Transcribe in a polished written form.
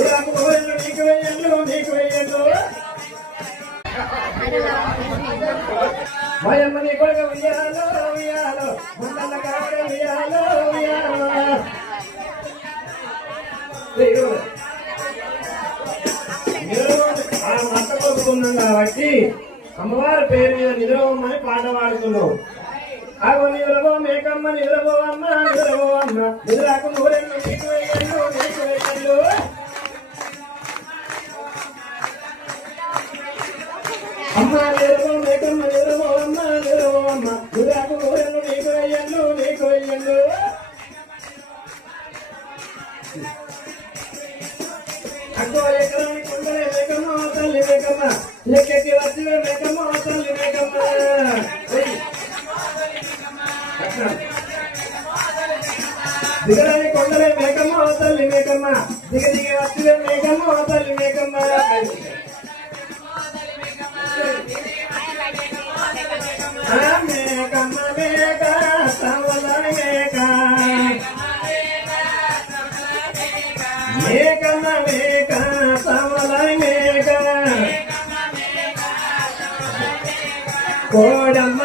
నీకు వెయ్యండు నీకు వెయ్యండు మాయమ్మ నీ కొడుకు ఉయ్యాలో ఉయ్యాలో ముందల్ల కాడ ఉయ్యాలో ఉయ్యాలో అత్త కొడుకున్నాం కాబట్టి అమ్మవారి పేరు మీద నిద్రపోమని పాట పాడుతున్నావు. అగో నిద్రపో మేకమ్మ నిద్రపో అమ్మ నిద్రపో అమ్మ నిద్రకు మూరెళ్ళు నీకు వెయ్యండు నీకు వెయ్యండు అమ్మ నిద్రపో మేకమ్మ నిద్రపో అమ్మ నిద్రపో అమ్మ నిద్రకు మూరెళ్ళు నీకు వెయ్యండు నీకు వెయ్యండు అక్కో ఎకరానికి కొండలే మేకమ్మ తల్లి మేకమ్మ లెక్కకి వచ్చిన మేకమ్మ తల్లి మేకమ్మ దిగరాని కొండలే మేకమ్మ తల్లి మేకమ్మ దిగ దిగి వచ్చిన మేకమ్మ తల్లి మేకమ్మ మేకమ్మ మేక సవలని మేక మేకమ్మ మేక సవలని మేక కోడమ్మ